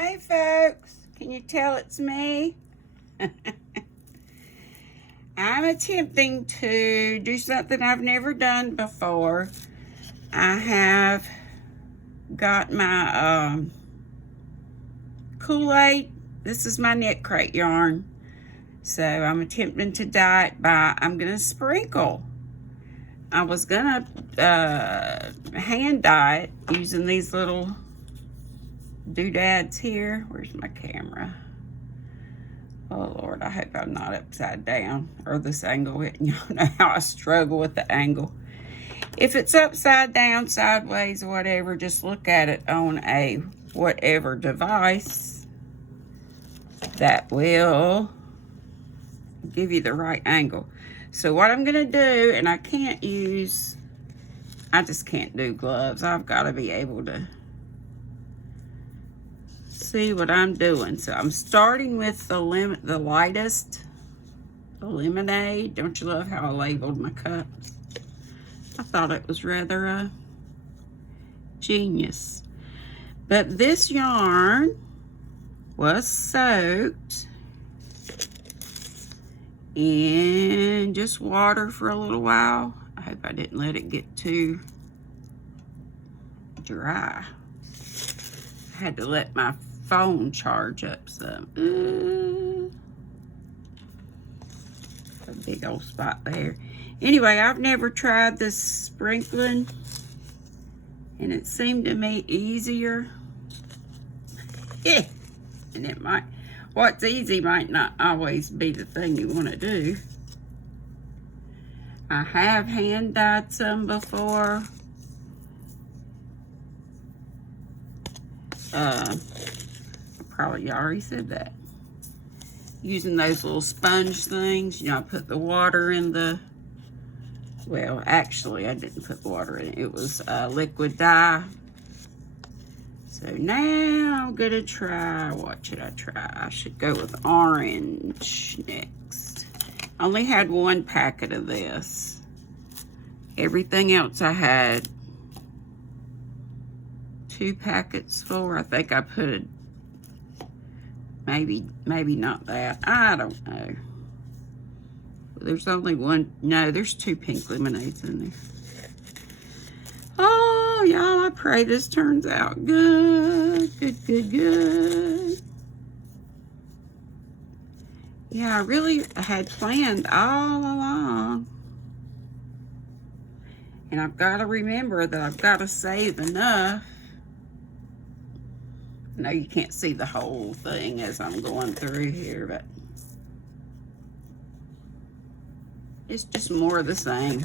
Hey folks, can you tell it's me? I'm attempting to do something I've never done before. I have got my Kool-Aid. This is my net crate yarn. So I'm attempting to dye it by, I'm going to sprinkle. I was going to hand dye it using these little doodads here. Where's my camera? Oh Lord, I hope I'm not upside down or this angle. Y'all know how I struggle with the angle. If it's upside down, sideways, whatever, just look at it on a whatever device that will give you the right angle. So what I'm gonna do, and I just can't do gloves. I've got to be able to see what I'm doing. So I'm starting with the lightest, the lemonade. Don't you love how I labeled my cups? I thought it was rather genius. But this yarn was soaked in just water for a little while. I hope I didn't let it get too dry. I had to let my phone charge up some. A big old spot there. Anyway, I've never tried this sprinkling, and it seemed to me easier. And it might, what's easy might not always be the thing you want to do. I have hand dyed some before. I probably already said that. Using those little sponge things, you know, I put the water in the, well, actually, I didn't put water in it. It was liquid dye. So now I'm gonna try, what should I try? I should go with orange next. I only had one packet of this. Everything else I had 2 packets for. I think I put maybe not that. I don't know. There's only one. No, there's 2 pink lemonades in there. Oh, y'all, I pray this turns out good. Good. Yeah, I really had planned all along. And I've got to remember that I've got to save enough. I know you can't see the whole thing as I'm going through here, but it's just more of the same.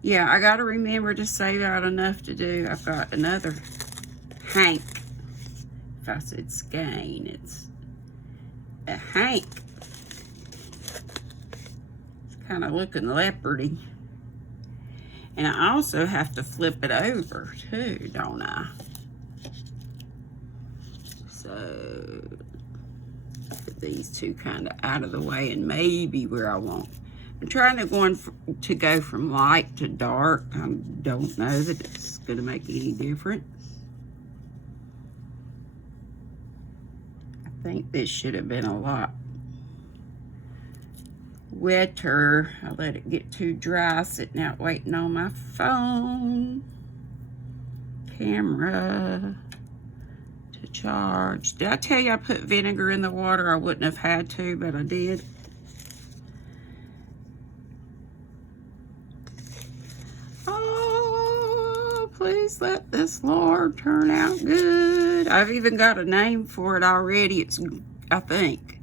Yeah, I got to remember to save out enough to do. I've got another hank. If I said skein, it's a hank. It's kind of looking leopardy. And I also have to flip it over too, don't I? So, put these 2 kind of out of the way and maybe where I want. I'm trying to go from light to dark. I don't know that it's going to make any difference. I think this should have been a lot wetter. I let it get too dry sitting out waiting on my phone. Camera to charge. Did I tell you I put vinegar in the water? I wouldn't have had to, but I did. Oh, please let this Lord turn out good. I've even got a name for it already. It's, I think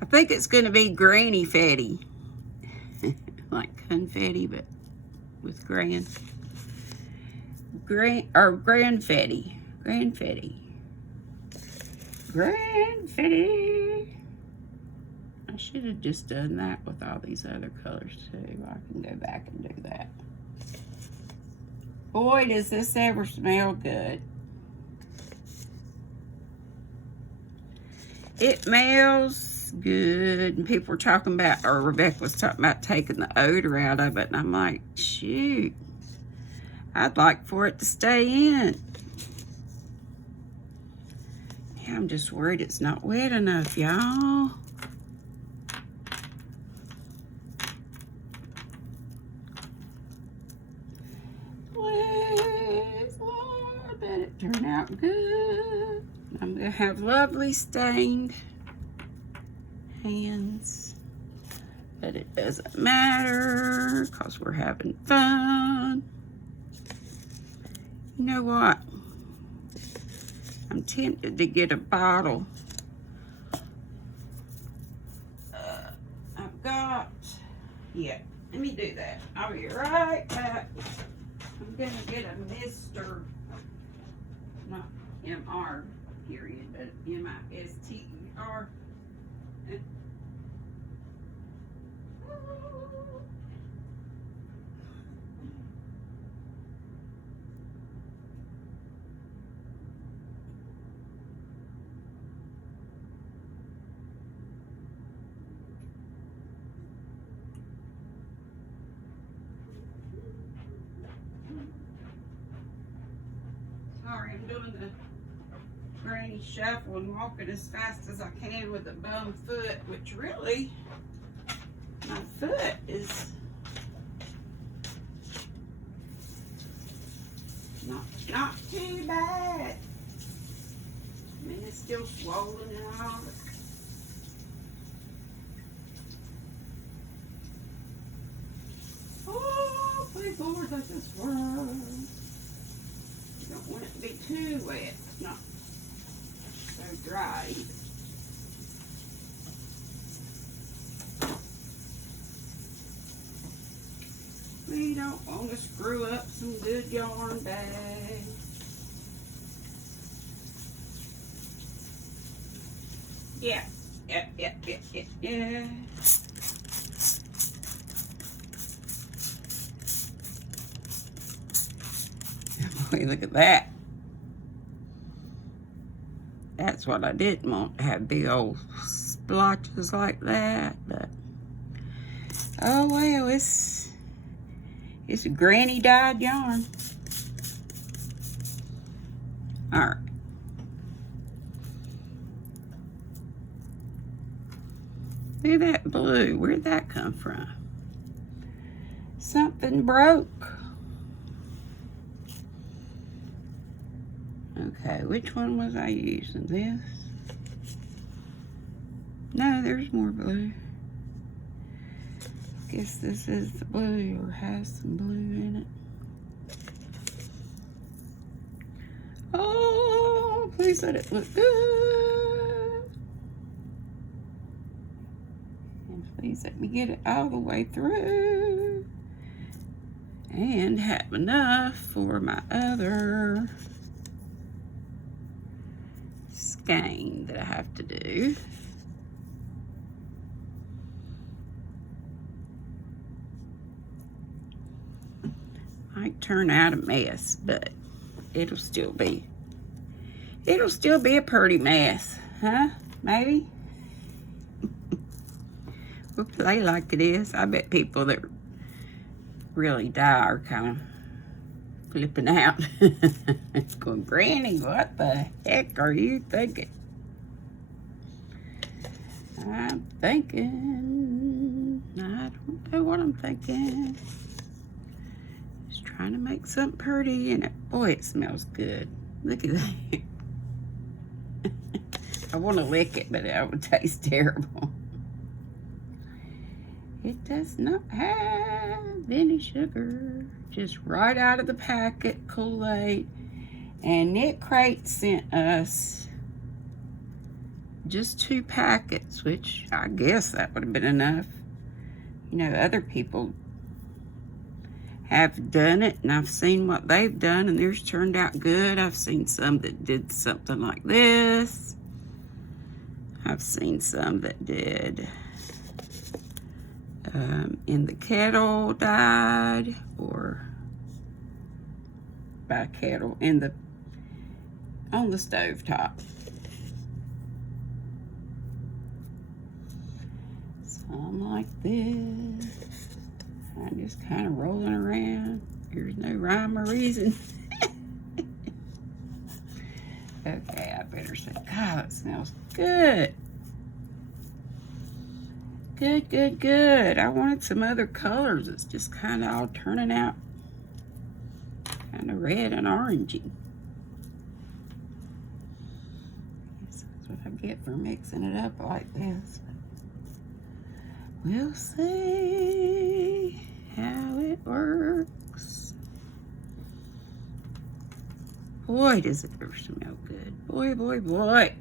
it's going to be Granny Fetty. Like confetti, but with Granfetti. I should have just done that with all these other colors too. I can go back and do that. Boy, does this ever smell good. It smells good. And people were talking about, or Rebecca was talking about taking the odor out of it. And I'm like, shoot, I'd like for it to stay in. I'm just worried it's not wet enough, y'all. Please, Lord, let it turn out good. I'm gonna have lovely stained hands, but it doesn't matter because we're having fun. You know what? I'm tempted to get a bottle. Yeah, let me do that. I'll be right back. I'm gonna get a Mr. Not M-R, period, but M-I-S-T-E-R. Sorry, I'm doing the granny shuffle and walking as fast as I can with a bum foot, which really, my foot is not too bad. I mean, it's still swollen and all, but oh, please, Lord, let this work. Don't want it to be too wet, not so dry either. We don't want to screw up some good yarn bags. Yeah. Boy, look at that. That's what I didn't want to have big old splotches like that, but oh well, it's a granny dyed yarn. All right. Look at that blue. Where'd that come from? Something broke. Okay, which one was I using? This? No, there's more blue. Guess this is the blue, or has some blue in it. Oh, please let it look good. And please let me get it all the way through. And have enough for my other skein that I have to do. Might turn out a mess, but it'll still be a pretty mess, huh? Maybe. We'll play like it is. I bet people that really die are kind of flipping out. Going, Granny, what the heck are you thinking? I'm thinking, I don't know what I'm thinking. Just trying to make something pretty, and boy, it smells good. Look at that. I want to lick it, but it would taste terrible. It does not have any sugar. Just right out of the packet, Kool-Aid. And Knit Crate sent us just 2 packets, which I guess that would have been enough. You know, other people have done it, and I've seen what they've done, and theirs turned out good. I've seen some that did something like this. I've seen some that did in the kettle dyed, or by kettle, on the stove top. Some like this. I'm just kind of rolling around. There's no rhyme or reason. Okay, I better say, God, that smells good. Good, good, good. I wanted some other colors. It's just kind of all turning out kind of red and orangey. That's what I get for mixing it up like this. We'll see how it works. Boy, does it ever smell good. Boy, boy, boy.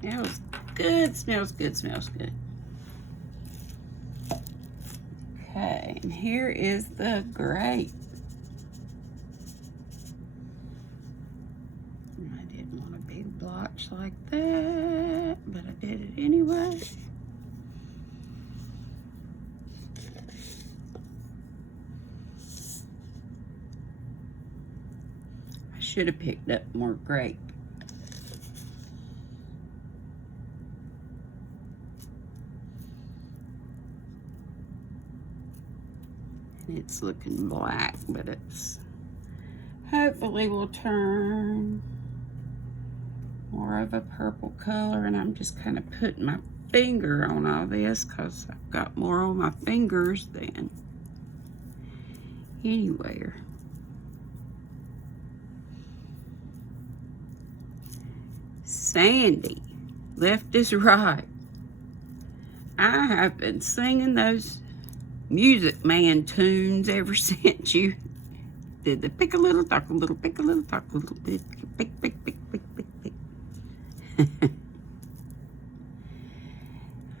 Smells good, smells good, smells good. Okay, and here is the grape. I didn't want a big blotch like that, but I did it anyway. I should have picked up more grape. It's looking black, but it's hopefully will turn more of a purple color. And I'm just kind of putting my finger on all this because I've got more on my fingers than anywhere. Sandy, left is right. I have been singing those Music Man tunes ever since you did the pick a little, talk a little, pick a little, talk a little, pick, pick, pick, pick, pick, pick, pick.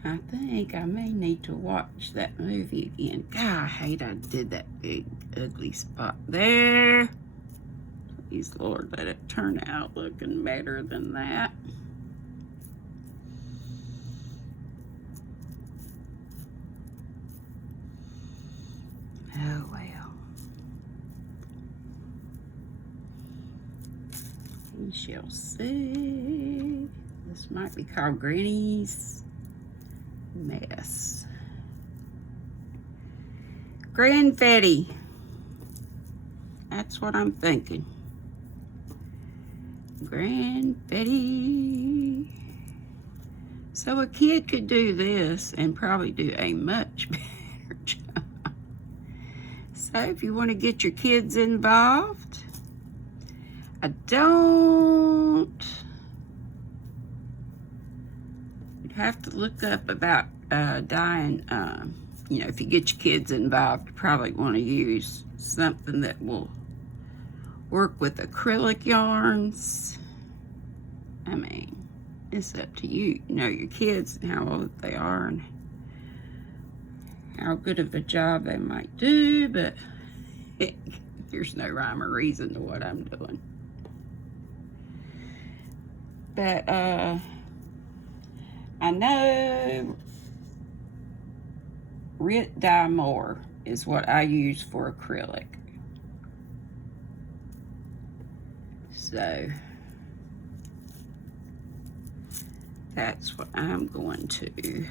I think I may need to watch that movie again. God, I hate I did that big ugly spot there. Please, Lord, let it turn out looking better than that. Oh, well. We shall see. This might be called Granny's Mess. Granfetti. That's what I'm thinking. Granfetti. So a kid could do this and probably do a much better job. So if you want to get your kids involved, I don't, you'd have to look up about dyeing, you know, if you get your kids involved, you probably want to use something that will work with acrylic yarns. I mean, it's up to you. You know your kids and how old they are and how good of a job they might do, but there's no rhyme or reason to what I'm doing. But I know Rit Dye More is what I use for acrylic. So that's what I'm going to.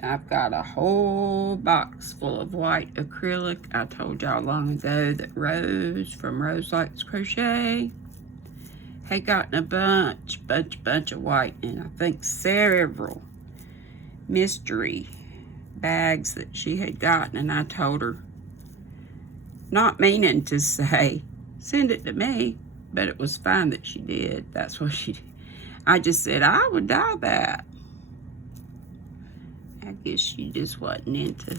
I've got a whole box full of white acrylic. I told y'all long ago that Rose from Rose Likes Crochet had gotten a bunch of white, and I think several mystery bags that she had gotten, and I told her, not meaning to say, send it to me, but it was fine that she did. That's what she did. I just said, I would dye that. I guess she just wasn't into.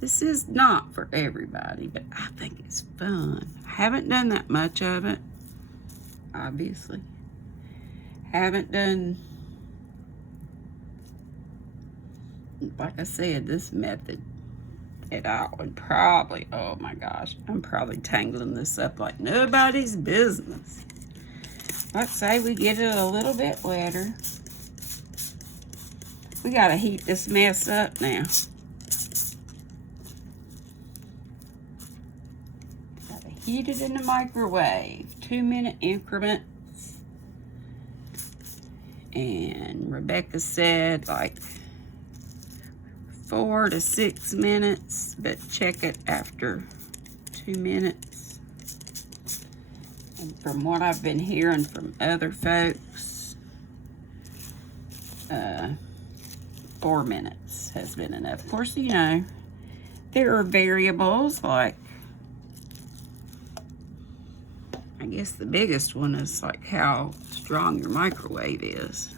This is not for everybody, but I think it's fun. I haven't done that much of it, obviously. Haven't done, like I said, this method at all. And probably, oh my gosh, I'm probably tangling this up like nobody's business. Let's say we get it a little bit wetter. We gotta heat this mess up now. Gotta heat it in the microwave, 2-minute increments. And Rebecca said like 4 to 6 minutes, but check it after 2 minutes. And from what I've been hearing from other folks, 4 minutes has been enough. Of course, you know, there are variables, like, I guess the biggest one is like how strong your microwave is.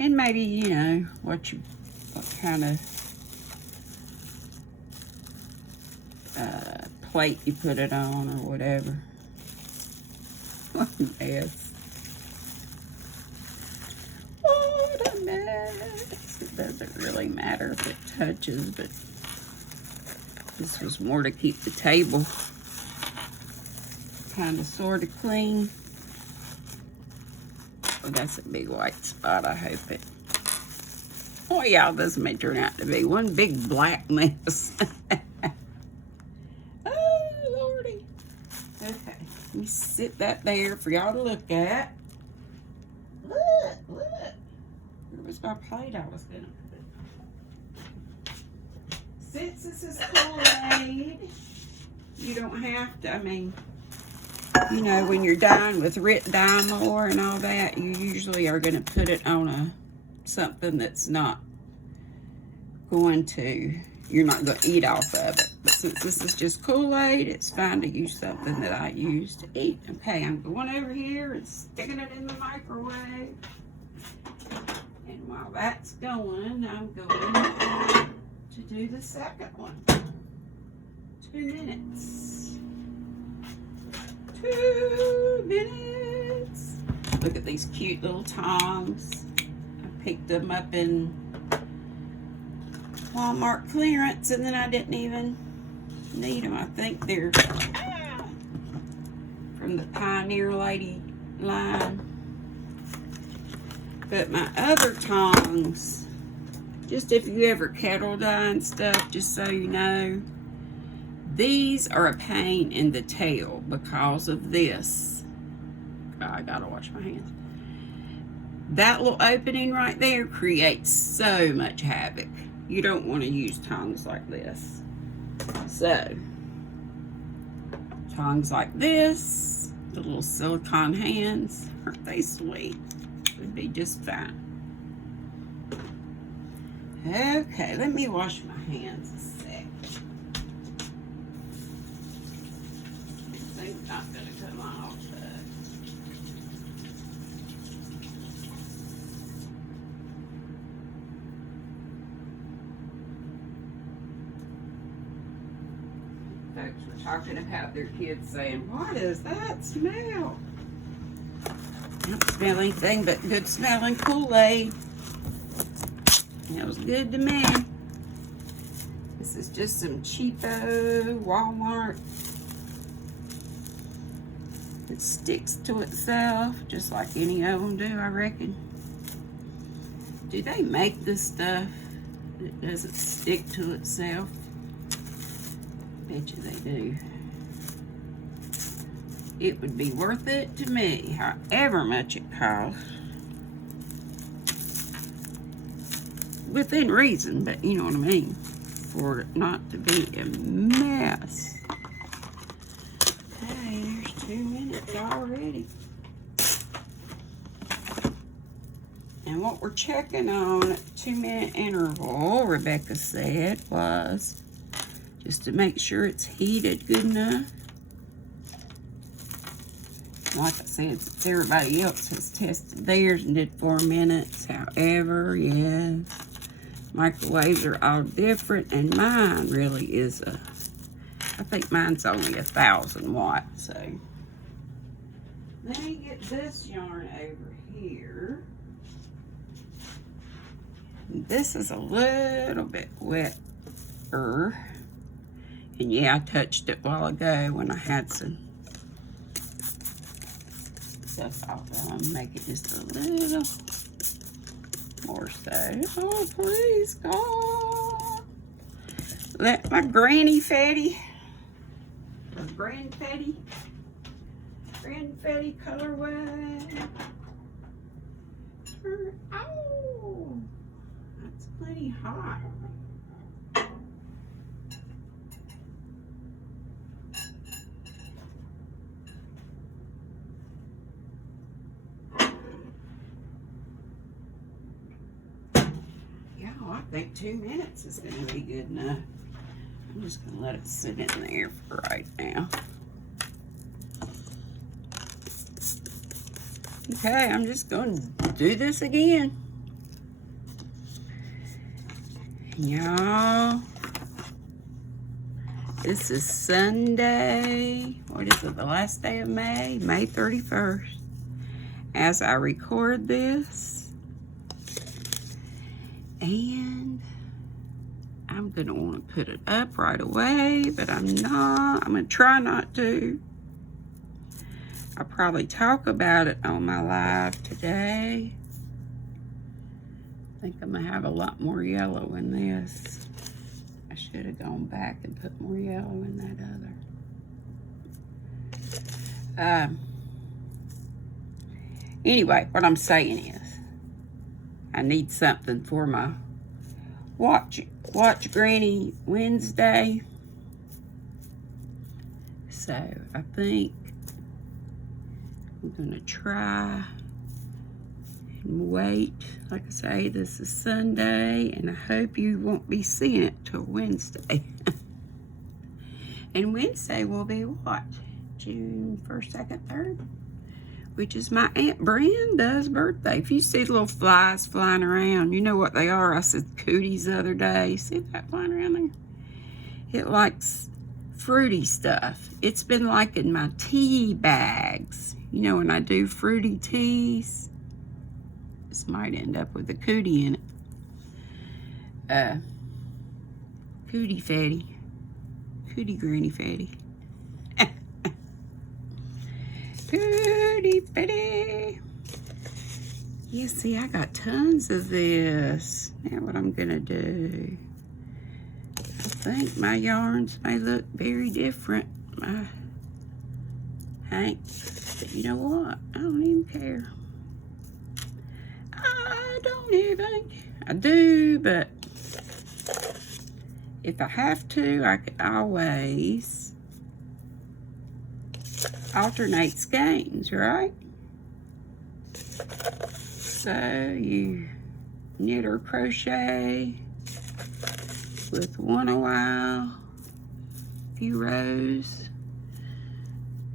And maybe, you know, what kind of plate you put it on or whatever. What a mess. What a mess. It doesn't really matter if it touches, but this was more to keep the table kind of sort of clean. Oh, that's a big white spot. I hope it. Oh yeah, this may turn out to be one big black mess. Oh Lordy. Okay, let me sit that there for y'all to look at. Look. Where was my plate I was gonna put? Since this is Kool-Aid, you don't have to, I mean, you know, when you're dyeing with dye more and all that, you usually are going to put it on something that's not going to, you're not going to eat off of it. But since this is just Kool-Aid, it's fine to use something that I use to eat. Okay, I'm going over here and sticking it in the microwave. And while that's going, I'm going to do the second one. 2 minutes. 2 minutes. Look at these cute little tongs. I picked them up in Walmart clearance and then I didn't even need them. I think they're from the Pioneer Lady line. But my other tongs, just if you ever kettle dye and stuff, just so you know, these are a pain in the tail because of this. I gotta wash my hands. That little opening right there creates so much havoc. You don't want to use tongs like this. So, tongs like this, the little silicone hands, aren't they sweet? Would be just fine. Okay, let me wash my hands a sec. It's not gonna come off. Folks were talking about their kids saying, "What is that smell?" I don't smell anything but good smelling Kool-Aid. It was good to me. This is just some cheapo Walmart. It sticks to itself just like any of them do, I reckon. Do they make this stuff that doesn't stick to itself? Bet you they do. It would be worth it to me, however much it costs. Within reason, but you know what I mean. For it not to be a mess. Okay, there's 2 minutes already. And what we're checking on at 2-minute interval, Rebecca said, was just to make sure it's heated good enough. Like I said, since everybody else has tested theirs and did 4 minutes, however, yes, microwaves are all different, and mine really is I think mine's only 1,000 watts, so. Let me get this yarn over here. This is a little bit wetter. And yeah, I touched it a while ago when I had some stuff off. I'm gonna make it just a little more so. Oh, please, God. Let my granny fatty, or grandfatty colorway. Oh, that's plenty hot. think 2 minutes is going to be good enough. I'm just going to let it sit in there for right now. Okay, I'm just going to do this again. Y'all, this is Sunday. What is it? The last day of May? May 31st. As I record this. And I'm going to want to put it up right away, but I'm not. I'm going to try not to. I'll probably talk about it on my live today. I think I'm going to have a lot more yellow in this. I should have gone back and put more yellow in that other. Anyway, what I'm saying is, I need something for my watch GrannyDee Wednesday. So I think I'm gonna try and wait. Like I say, this is Sunday, and I hope you won't be seeing it till Wednesday. And Wednesday will be what? June 1st, 2nd, 3rd? Which is my Aunt Brenda's birthday. If you see little flies flying around, you know what they are. I said cooties the other day. See that flying around there? It likes fruity stuff. It's been liking my tea bags. You know, when I do fruity teas, this might end up with a cootie in it. Cootie fatty. Cootie granny fatty. Cootie fatty. Yeah, see, I got tons of this. Now what I'm gonna do, I think my yarns may look very different. My hanks, but you know what? I don't even care. I don't even. I do, but if I have to, I could always alternate skeins, right? So you knit or crochet with one a while, few rows.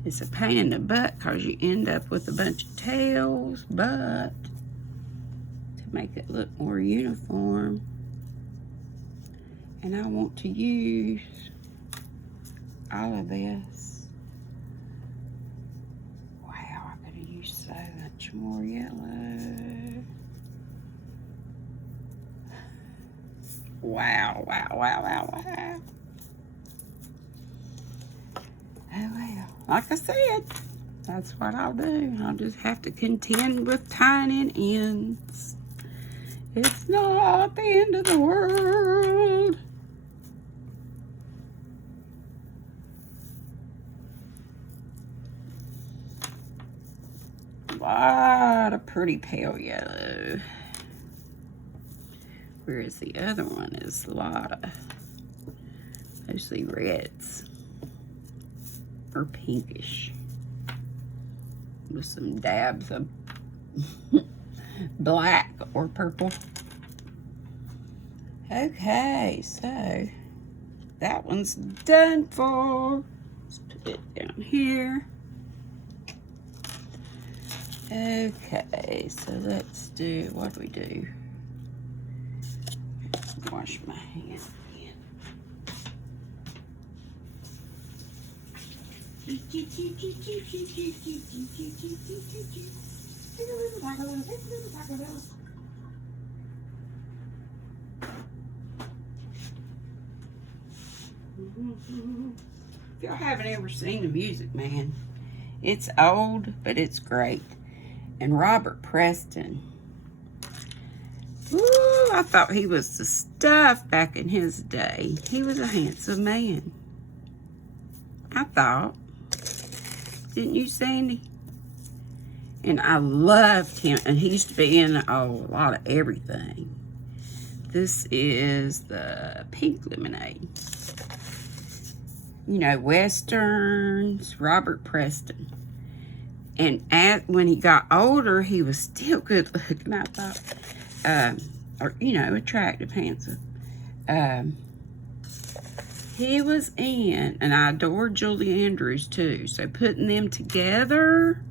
It's a pain in the butt because you end up with a bunch of tails, but to make it look more uniform, and I want to use all of this. Wow, I could have used so much more yellow. Wow, wow, wow, wow, wow. Oh well, like I said, that's what I'll do. I'll just have to contend with tying ends. It's not the end of the world. A lot of pretty pale yellow. Whereas the other one is a lot of mostly reds or pinkish with some dabs of black or purple. Okay, so that one's done for. Let's put it down here. Okay, so let's do, what do we do? Wash my hands again. If y'all haven't ever seen The Music Man, it's old, but it's great. And Robert Preston. Ooh, I thought he was the stuff back in his day. He was a handsome man. I thought. Didn't you, Sandy? And I loved him. And he used to be in a lot of everything. This is the Pink Lemonade. You know, Westerns, Robert Preston. And when he got older, he was still good looking, I thought. or, you know, attractive, handsome. He was in, and I adore Julie Andrews too, so putting them together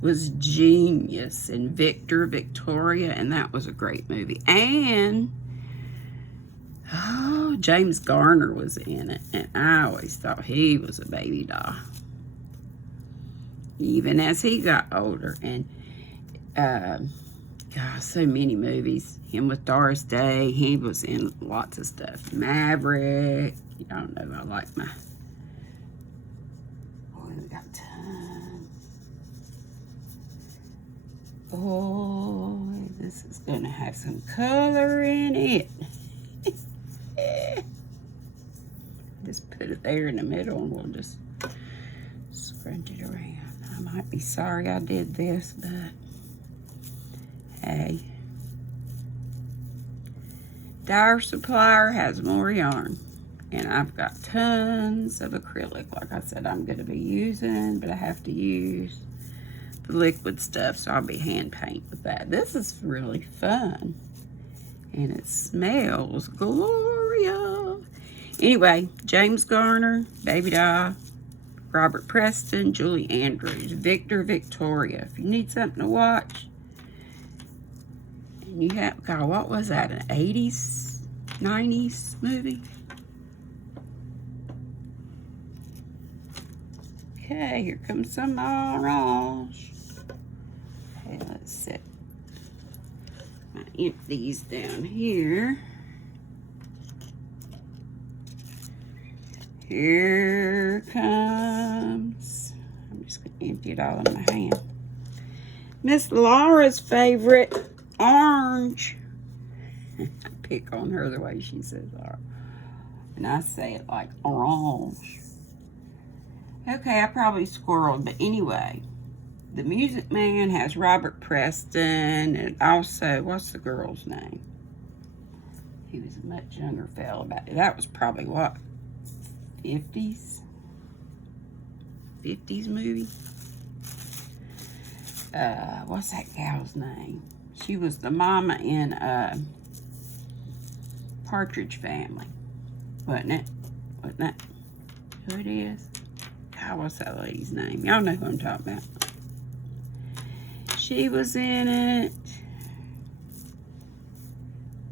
was genius. And Victor, Victoria, and that was a great movie. And, oh, James Garner was in it, and I always thought he was a baby doll, even as he got older. And, gosh, so many movies. Him with Doris Day, he was in lots of stuff. Maverick, y'all know I like my, boy, we got tons. Boy, this is gonna have some color in it. Just put it there in the middle and we'll just scrunch it around. I might be sorry I did this, but hey. Dyer Supplier has more yarn, and I've got tons of acrylic, like I said I'm going to be using, but I have to use the liquid stuff, so I'll be hand paint with that. This is really fun, and it smells glorious. Anyway, James Garner, Baby Doll, Robert Preston, Julie Andrews, Victor, Victoria. If you need something to watch, and you have, God, what was that, an 80s, 90s movie? Okay, here comes some orange. Okay, let's set my empties down here. Here comes, I'm just going to empty it all in my hand. Miss Laura's favorite, orange. I pick on her the way she says Laura. And I say it like orange. Okay, I probably squirreled, but anyway. The Music Man has Robert Preston, and also, what's the girl's name? He was a much younger fella back then. That was probably what? 50s? 50s movie? What's that gal's name? She was the mama in Partridge Family, wasn't it? Wasn't that who it is? God, what's that lady's name? Y'all know who I'm talking about. She was in it.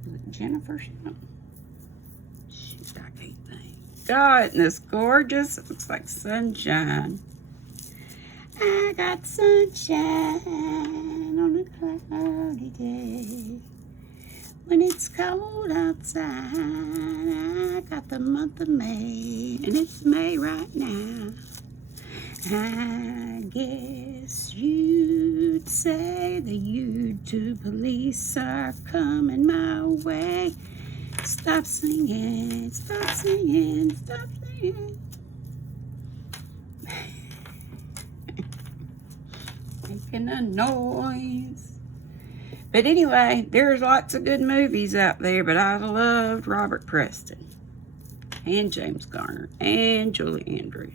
Was it Jennifer something? Shoot, I can't think. God, isn't this gorgeous? It looks like sunshine. I got sunshine on a cloudy day. When it's cold outside, I got the month of May, and it's May right now. I guess you'd say the YouTube police are coming my way. Stop singing, stop singing, stop singing. Making a noise. But anyway, there's lots of good movies out there, but I loved Robert Preston and James Garner and Julie Andrews.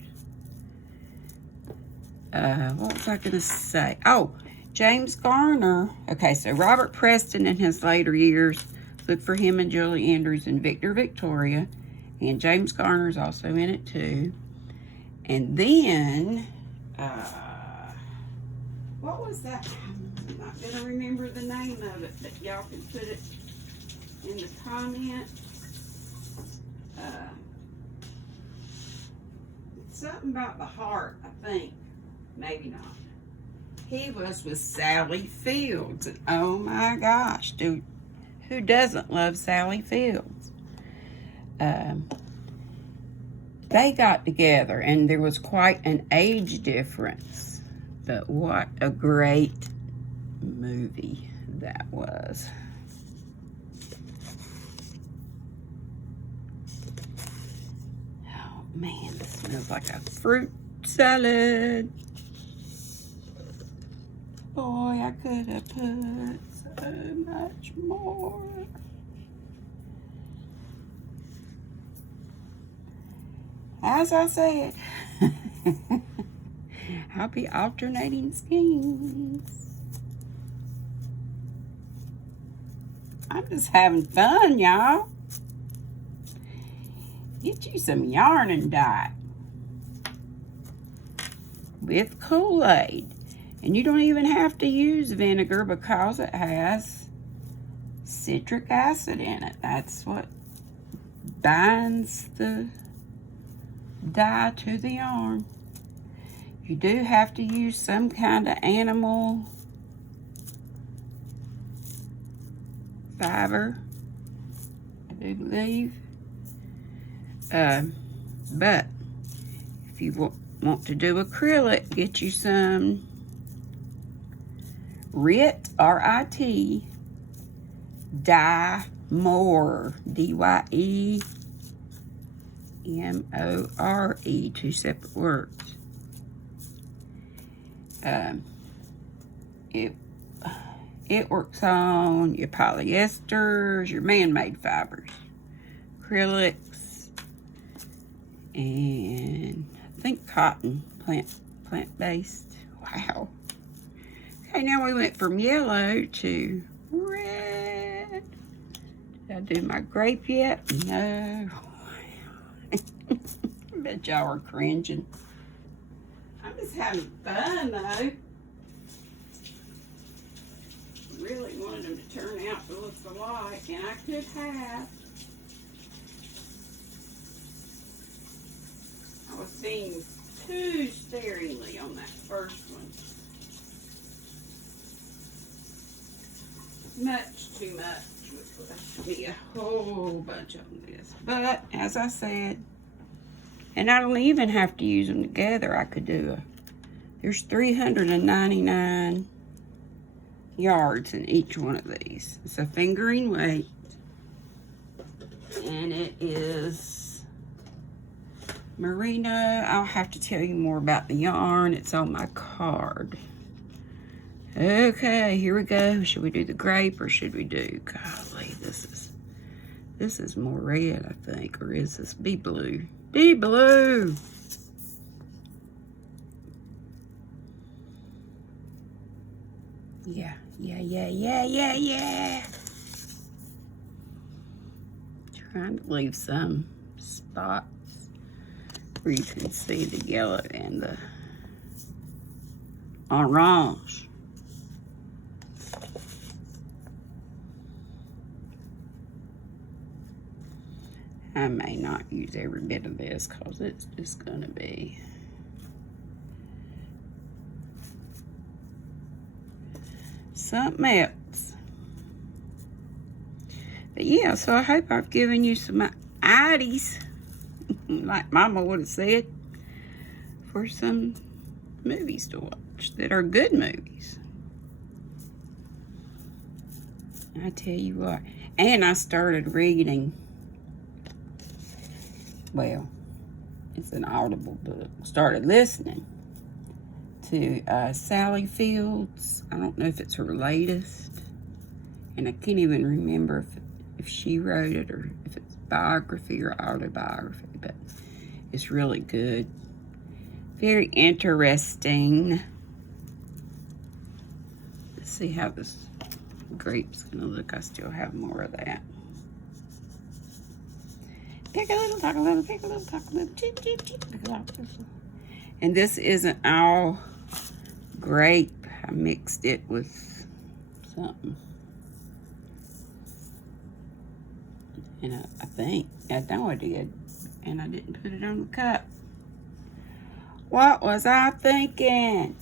What was I going to say? Oh, James Garner. Okay, so Robert Preston in his later years, look for him and Julie Andrews and Victor, Victoria. And James Garner is also in it too. And then, what was that? I'm not going to remember the name of it, but y'all can put it in the comments. It's something about the heart, I think. Maybe not. He was with Sally Fields. And oh my gosh, dude, who doesn't love Sally Fields? They got together, and there was quite an age difference. But what a great movie that was. Oh man, this smells like a fruit salad. Boy, I could have put so much more. As I said, I'll be alternating schemes. I'm just having fun, y'all. Get you some yarn and dye with Kool-Aid. And you don't even have to use vinegar because it has citric acid in it. That's what binds the dye to the yarn. You do have to use some kind of animal fiber, I do believe. But if you want to do acrylic, get you some RIT, R-I-T, dye more, D-Y-E-M-O-R-E, 2 separate words. It works on your polyesters, your man-made fibers, acrylics, and I think cotton, plant-based. Wow. Okay, now we went from yellow to red. Did I do my grape yet? No. I bet y'all are cringing. I'm just having fun, though. Really wanted them to turn out to look alike, and I could have. I was being too sparingly on that first one. Much too much would be a whole bunch on this. But, as I said, and I don't even have to use them together. I could do there's 399 yards in each one of these. It's a fingering weight, and it is merino. I'll have to tell you more about the yarn. It's on my card. Okay, here we go. Should we do the grape or should we do, golly, this is more red, I think, or is this be blue? Be blue. Yeah. Trying to leave some spots where you can see the yellow and the orange. I may not use every bit of this because it's just going to be something else. But yeah, so I hope I've given you some ideas, like Mama would have said, for some movies to watch that are good movies. I tell you what. And I started reading, well, it's an Audible book. Started listening to Sally Fields. I don't know if it's her latest, and I can't even remember if she wrote it or if it's biography or autobiography, but it's really good. Very interesting. Let's see how this grape's gonna look. I still have more of that. Pick a little, talk a little, pick a little, talk a little, cheep, cheep, cheep, pick a little. And this isn't all grape. I mixed it with something. And I think, I know I did, and I didn't put it on the cup. What was I thinking?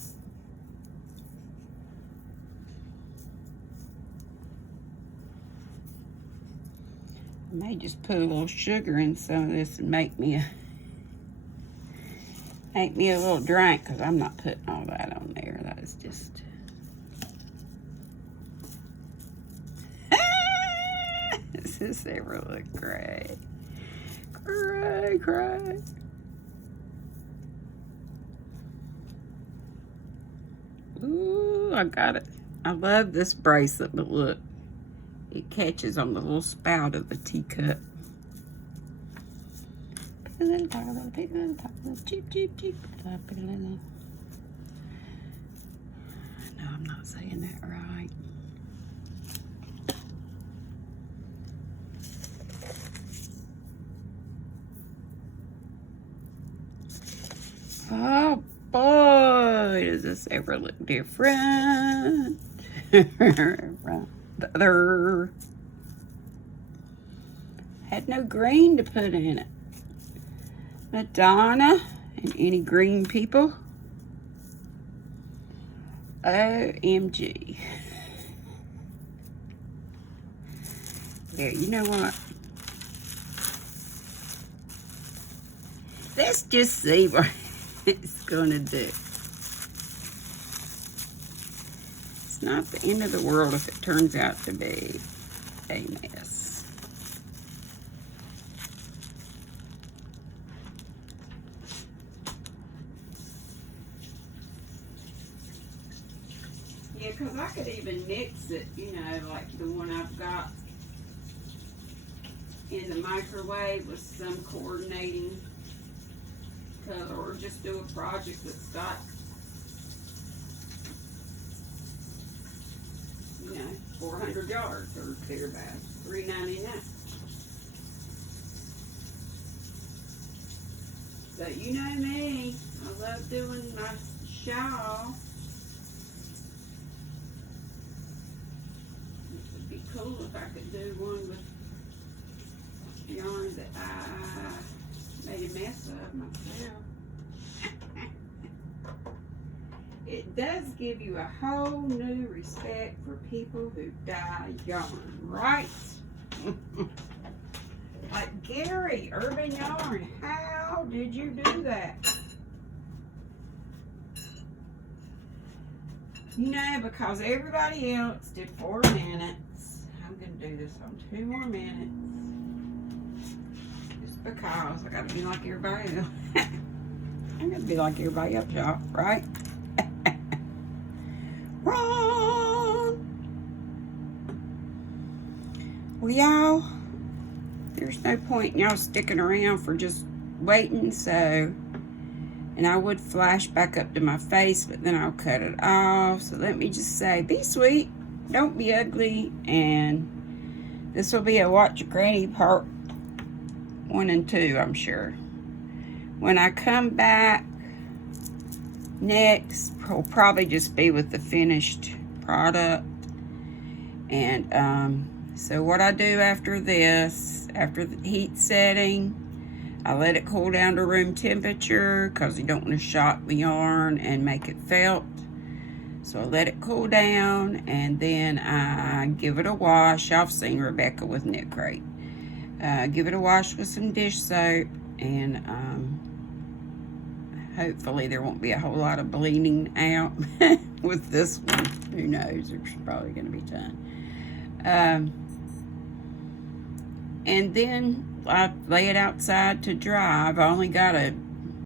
I may just put a little sugar in some of this and make me a little drink, because I'm not putting all that on there. That is just... Does this ever look great? Great. Ooh, I got it. I love this bracelet, but look. It catches on the little spout of the teacup. Pick a little, talk a little, pick a little, talk a little, cheep, cheep, cheep. Pick a little. No, I'm not saying that right. Oh boy, does this ever look different? The other had no green to put in it. Madonna and any green people? OMG. Yeah, you know what? Let's just see what it's gonna do. It's not the end of the world if it turns out to be a mess. Yeah, because I could even mix it, you know, like the one I've got in the microwave with some coordinating color, or just do a project that's got, you know, 400 yards or thereabouts, $3.99. So you know me, I love doing my shawl. It would be cool if I could do one with yarn that I made a mess of myself. It does give you a whole new respect for people who dye yarn, right? Like Gary, Urban Yarn, how did you do that? You know, because everybody else did 4 minutes. I'm going to do this on 2 more minutes. Just because I got to be like everybody else. I'm going to be like everybody else, y'all, right? Wrong! Well, y'all, there's no point in y'all sticking around for just waiting, so... And I would flash back up to my face, but then I'll cut it off. So let me just say, be sweet, don't be ugly, and this will be a Watch Granny part 1 and 2, I'm sure. When I come back next, will probably just be with the finished product. And so what I do after this, after the heat setting, I let it cool down to room temperature because you don't want to shock the yarn and make it felt. So I let it cool down, and then I give it a wash. I've seen Rebecca with Knit Crate. Give it a wash with some dish soap, and hopefully there won't be a whole lot of bleeding out with this one. Who knows? There's probably going to be time. And then I lay it outside to dry. I've only got a